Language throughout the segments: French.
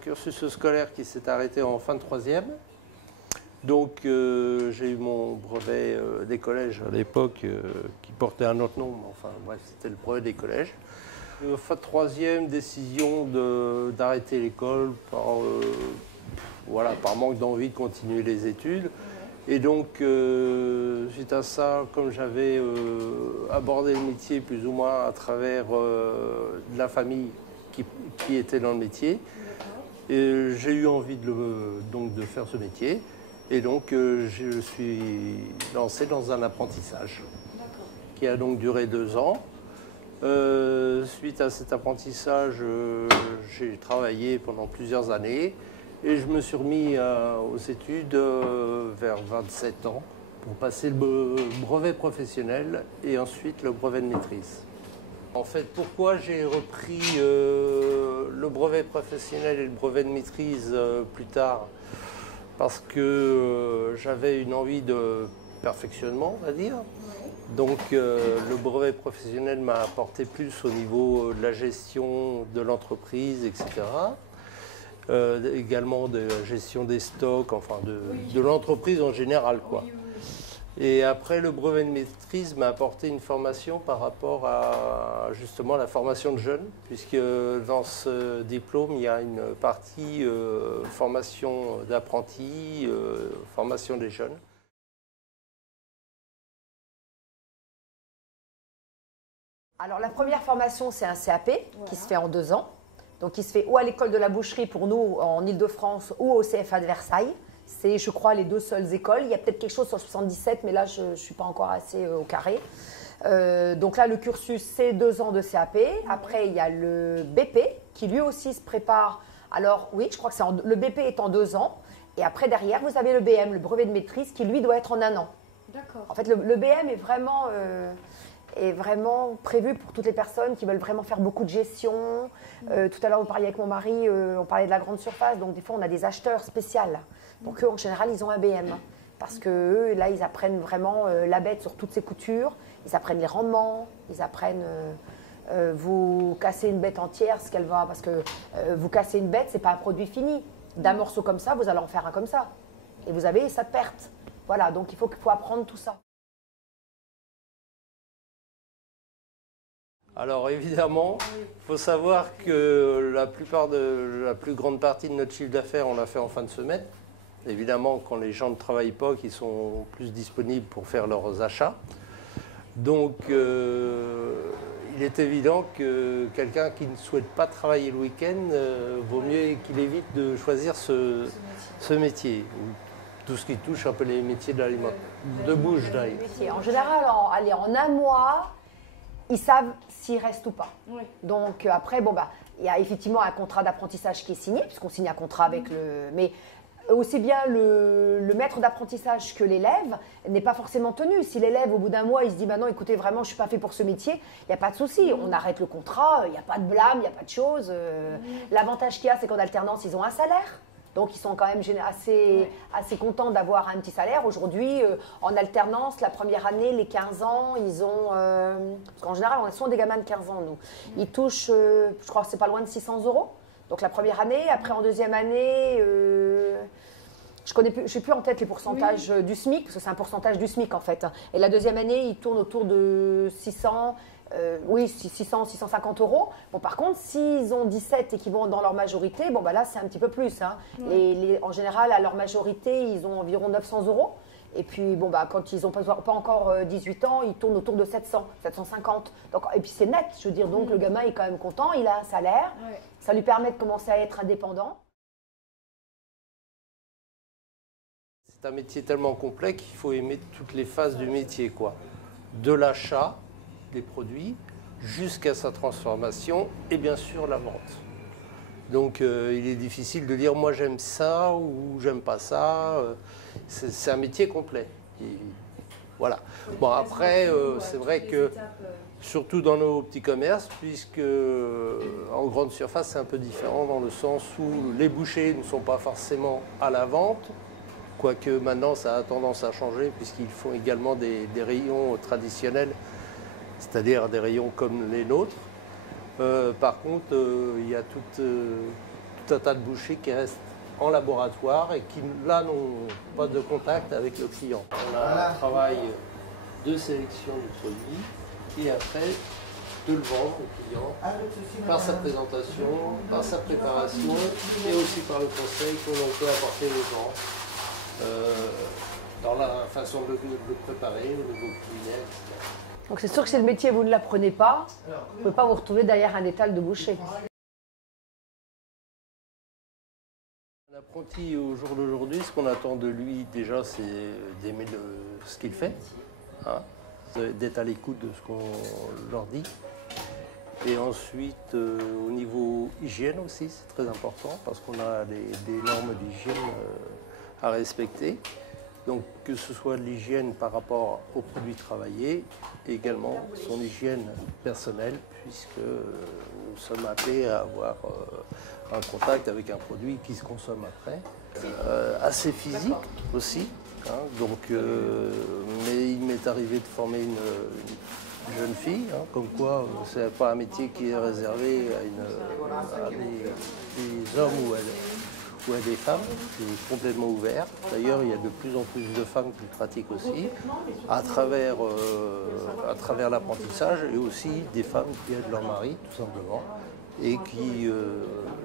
cursus scolaire qui s'est arrêté en fin de troisième. Donc j'ai eu mon brevet des collèges à l'époque qui portait un autre nom, mais enfin bref, c'était le brevet des collèges. Fin de troisième, décision d'arrêter l'école par manque d'envie de continuer les études. Et donc suite à ça, comme j'avais abordé le métier plus ou moins à travers de la famille qui était dans le métier, j'ai eu envie de faire ce métier. Et donc, je suis lancé dans un apprentissage qui a donc duré 2 ans. Suite à cet apprentissage, j'ai travaillé pendant plusieurs années et je me suis remis aux études vers 27 ans pour passer le brevet professionnel et ensuite le brevet de maîtrise. En fait, pourquoi j'ai repris le brevet professionnel et le brevet de maîtrise plus tard? Parce que j'avais une envie de perfectionnement, on va dire. Donc le brevet professionnel m'a apporté plus au niveau de la gestion de l'entreprise, etc. Également de la gestion des stocks, enfin de l'entreprise en général, quoi. Et après, le brevet de maîtrise m'a apporté une formation par rapport à justement la formation de jeunes, puisque dans ce diplôme, il y a une partie formation d'apprentis, formation des jeunes. Alors la première formation, c'est un CAP qui se fait en 2 ans. Donc il se fait ou à l'école de la boucherie pour nous en Ile-de-France ou au CFA de Versailles. C'est, je crois, les 2 seules écoles. Il y a peut-être quelque chose sur 77, mais là, je ne suis pas encore assez au carré. Donc là, le cursus, c'est 2 ans de CAP. Après, il y a le BP, qui lui aussi se prépare. Alors oui, je crois que le BP est en 2 ans. Et après, derrière, vous avez le BM, le brevet de maîtrise, qui lui doit être en 1 an. D'accord. En fait, le BM est vraiment prévu pour toutes les personnes qui veulent vraiment faire beaucoup de gestion. Tout à l'heure, vous parliez avec mon mari, on parlait de la grande surface. Donc des fois, on a des acheteurs spéciaux. Donc eux, en général, ils ont un BM. Parce que eux, là, ils apprennent vraiment la bête sur toutes ses coutures. Ils apprennent les rendements. Ils apprennent vous casser une bête entière, ce qu'elle va. Parce que vous casser une bête, c'est pas un produit fini. D'un morceau comme ça, vous allez en faire un comme ça. Et vous avez sa perte. Voilà, donc il faut apprendre tout ça. Alors évidemment, il faut savoir que la plus grande partie de notre chiffre d'affaires, on l'a fait en fin de semaine. Évidemment, quand les gens ne travaillent pas, qu'ils sont plus disponibles pour faire leurs achats. Donc il est évident que quelqu'un qui ne souhaite pas travailler le week-end, vaut mieux qu'il évite de choisir ce métier. Tout ce qui touche un peu les métiers de l'aliment, de bouche d'ail. En général, en 1 mois, ils savent s'ils restent ou pas. Oui. Donc après, il y a effectivement un contrat d'apprentissage qui est signé, puisqu'on signe un contrat avec mais aussi bien le maître d'apprentissage que l'élève n'est pas forcément tenu. Si l'élève, au bout d'1 mois, il se dit non, écoutez, vraiment, je ne suis pas fait pour ce métier, il n'y a pas de souci. On arrête le contrat, il n'y a pas de blâme, il n'y a pas de chose. L'avantage qu'il y a, c'est qu'en alternance, ils ont un salaire. Donc, ils sont quand même assez contents d'avoir un petit salaire. Aujourd'hui, en alternance, la première année, les 15 ans, ils ont… parce qu'en général, on a souvent des gamins de 15 ans, nous. Ils touchent, je crois que c'est pas loin de 600 €. Donc, la première année. Après, en deuxième année, je n'ai plus en tête les pourcentages du SMIC, parce que c'est un pourcentage du SMIC, en fait. Et la deuxième année, ils tournent autour de 600 650 €. Bon, par contre, s'ils ont 17 et qu'ils vont dans leur majorité, là, c'est un petit peu plus. Hein. En général, à leur majorité, ils ont environ 900 €. Et puis, quand ils n'ont pas encore 18 ans, ils tournent autour de 700, 750. Donc, et puis, c'est net, je veux dire. Donc, le gamin est quand même content, il a un salaire. Ouais. Ça lui permet de commencer à être indépendant. C'est un métier tellement complet qu'il faut aimer toutes les phases du métier, quoi. De l'achat des produits jusqu'à sa transformation et bien sûr la vente. Donc il est difficile de dire moi j'aime ça ou j'aime pas ça. C'est un métier complet. Et voilà. Bon après c'est vrai que surtout dans nos petits commerces, puisque en grande surface c'est un peu différent dans le sens où les bouchers ne sont pas forcément à la vente. Quoique maintenant ça a tendance à changer puisqu'ils font également des rayons traditionnels, c'est-à-dire des rayons comme les nôtres. Par contre, il y a tout un tas de bouchers qui restent en laboratoire et qui, là, n'ont pas de contact avec le client. On a un travail de sélection du produit et après de le vendre au client par sa présentation, par sa préparation et aussi par le conseil que l'on peut apporter aux gens dans la façon de le préparer, au niveau culinaire, etc. Donc c'est sûr que si le métier vous ne l'apprenez pas, vous ne pouvez pas vous retrouver derrière un étal de boucher. Un apprenti au jour d'aujourd'hui, ce qu'on attend de lui déjà, c'est d'aimer ce qu'il fait, hein, d'être à l'écoute de ce qu'on leur dit. Et ensuite, au niveau hygiène aussi, c'est très important parce qu'on a des normes d'hygiène à respecter. Donc que ce soit l'hygiène par rapport aux produits travaillés, et également son hygiène personnelle, puisque nous sommes appelés à avoir un contact avec un produit qui se consomme après. Assez physique aussi, hein, donc, mais il m'est arrivé de former une jeune fille, hein, comme quoi c'est pas un métier qui est réservé à des hommes ou à des femmes, c'est complètement ouvert. D'ailleurs, il y a de plus en plus de femmes qui le pratiquent aussi, à travers l'apprentissage, et aussi des femmes qui aident leur mari, tout simplement, et qui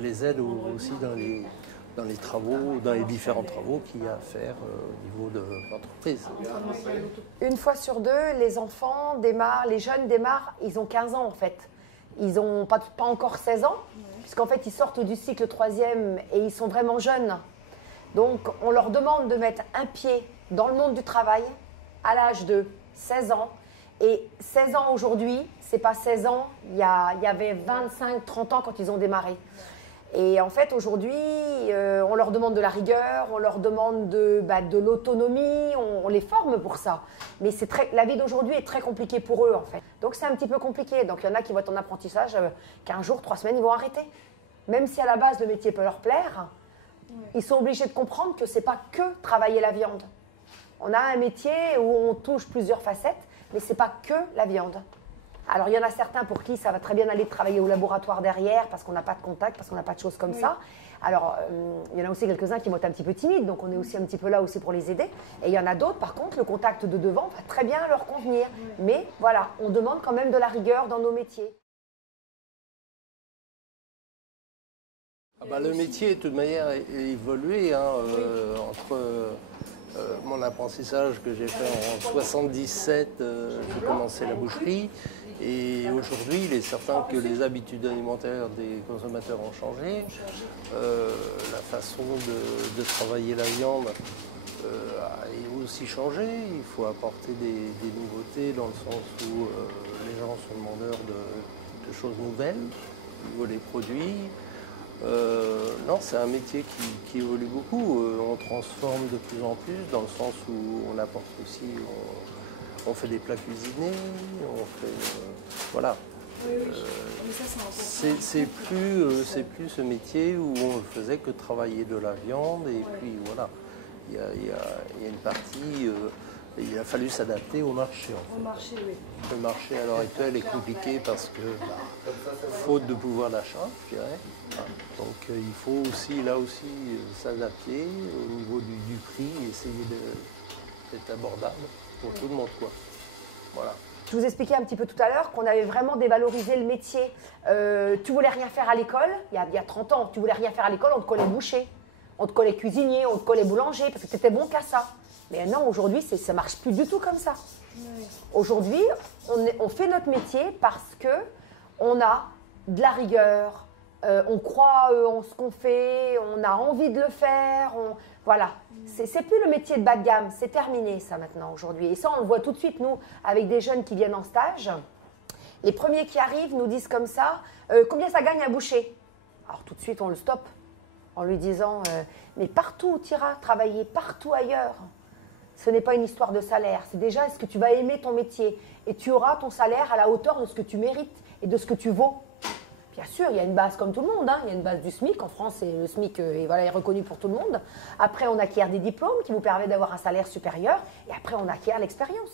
les aident aussi dans les travaux, dans les différents travaux qu'il y a à faire au niveau de l'entreprise. Une fois sur deux, les enfants démarrent, les jeunes démarrent, ils ont 15 ans en fait. Ils n'ont pas encore 16 ans, puisqu'en fait ils sortent du cycle 3e et ils sont vraiment jeunes. Donc on leur demande de mettre un pied dans le monde du travail à l'âge de 16 ans. Et 16 ans aujourd'hui, c'est pas 16 ans, il y avait 25-30 ans quand ils ont démarré. Et en fait, aujourd'hui, on leur demande de la rigueur, on leur demande de l'autonomie, on les forme pour ça. Mais la vie d'aujourd'hui est très compliquée pour eux, en fait. Donc, c'est un petit peu compliqué. Donc, il y en a qui vont être en apprentissage 15 jours, 3 semaines, ils vont arrêter. Même si à la base, le métier peut leur plaire, ils sont obligés de comprendre que ce n'est pas que travailler la viande. On a un métier où on touche plusieurs facettes, mais ce n'est pas que la viande. Alors, il y en a certains pour qui ça va très bien aller de travailler au laboratoire derrière parce qu'on n'a pas de contact, parce qu'on n'a pas de choses comme ça. Alors, il y en a aussi quelques-uns qui vont être un petit peu timides, donc on est aussi un petit peu là aussi pour les aider. Et il y en a d'autres, par contre, le contact de devant va très bien leur convenir. Mais voilà, on demande quand même de la rigueur dans nos métiers. Le métier, de toute manière, est évolué hein, entre mon apprentissage que j'ai fait en 1977, j'ai commencé la boucherie. Et aujourd'hui, il est certain que les habitudes alimentaires des consommateurs ont changé. La façon de travailler la viande a aussi changé. Il faut apporter des nouveautés dans le sens où les gens sont demandeurs de choses nouvelles au niveau des produits. Non, c'est un métier qui évolue beaucoup. On transforme de plus en plus dans le sens où on apporte aussi, on fait des plats cuisinés, on fait, voilà. C'est plus ce métier où on ne faisait que travailler de la viande et puis voilà. Il y a une partie. Il a fallu s'adapter au marché. En fait. Au marché, oui. Le marché à l'heure actuelle est compliqué parce que, faute de pouvoir d'achat, je dirais. Donc il faut aussi, là aussi, s'adapter au niveau du prix, essayer d'être abordable pour tout le monde, quoi. Voilà. Je vous expliquais un petit peu tout à l'heure qu'on avait vraiment dévalorisé le métier. Tu voulais rien faire à l'école, il y a 30 ans, tu voulais rien faire à l'école, on te collait boucher, on te collait cuisinier, on te collait boulanger, parce que tu étais bon qu'à ça. Mais non, aujourd'hui, ça ne marche plus du tout comme ça. Oui. Aujourd'hui, on fait notre métier parce qu'on a de la rigueur, on croit en ce qu'on fait, on a envie de le faire. Voilà. C'est plus le métier de bas de gamme, c'est terminé ça maintenant aujourd'hui. Et ça, on le voit tout de suite, nous, avec des jeunes qui viennent en stage. Les premiers qui arrivent nous disent comme ça, combien ça gagne à boucher? Alors tout de suite, on le stoppe en lui disant, mais partout où tu iras travailler, partout ailleurs. Ce n'est pas une histoire de salaire, c'est déjà est-ce que tu vas aimer ton métier et tu auras ton salaire à la hauteur de ce que tu mérites et de ce que tu vaux. Bien sûr, il y a une base comme tout le monde, hein. Il y a une base du SMIC, en France, et le SMIC est reconnu pour tout le monde. Après, on acquiert des diplômes qui vous permettent d'avoir un salaire supérieur et après, on acquiert l'expérience.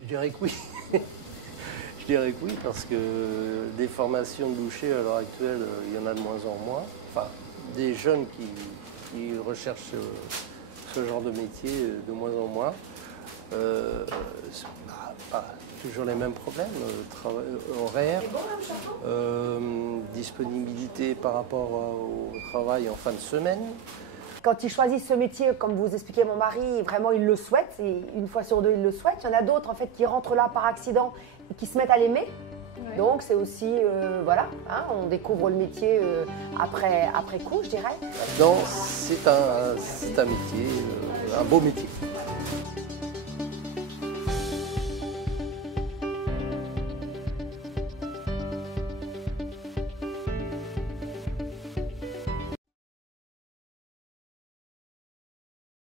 Je dirais que oui. Je Je dirais que oui, parce que des formations de boucher à l'heure actuelle, il y en a de moins en moins. Enfin, des jeunes qui recherchent ce genre de métier de moins en moins. C'est pas toujours les mêmes problèmes, travail, horaire, disponibilité par rapport au travail en fin de semaine. Quand ils choisissent ce métier, comme vous expliquez mon mari, vraiment ils le souhaitent, et une fois sur deux ils le souhaitent. Il y en a d'autres en fait qui rentrent là par accident et qui se mettent à l'aimer. Ouais. Donc c'est aussi, voilà, hein, on découvre le métier après coup, je dirais. Là-dedans, c'est un métier, un beau métier.